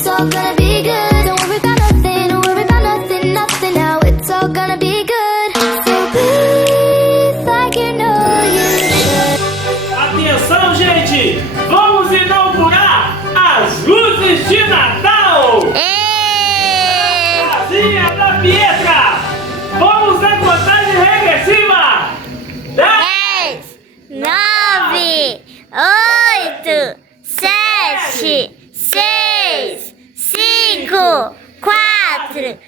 It's all gonna be good. Don't worry about nothing, don't worry about nothing, nothing now. It's all gonna be good. So breathe like you know you should. Atenção, gente! Vamos inaugurar as luzes de Natal! Casinha da Pietra! Vamos à contagem regressiva! 10, 9, 8, 7, 6, 5, 4,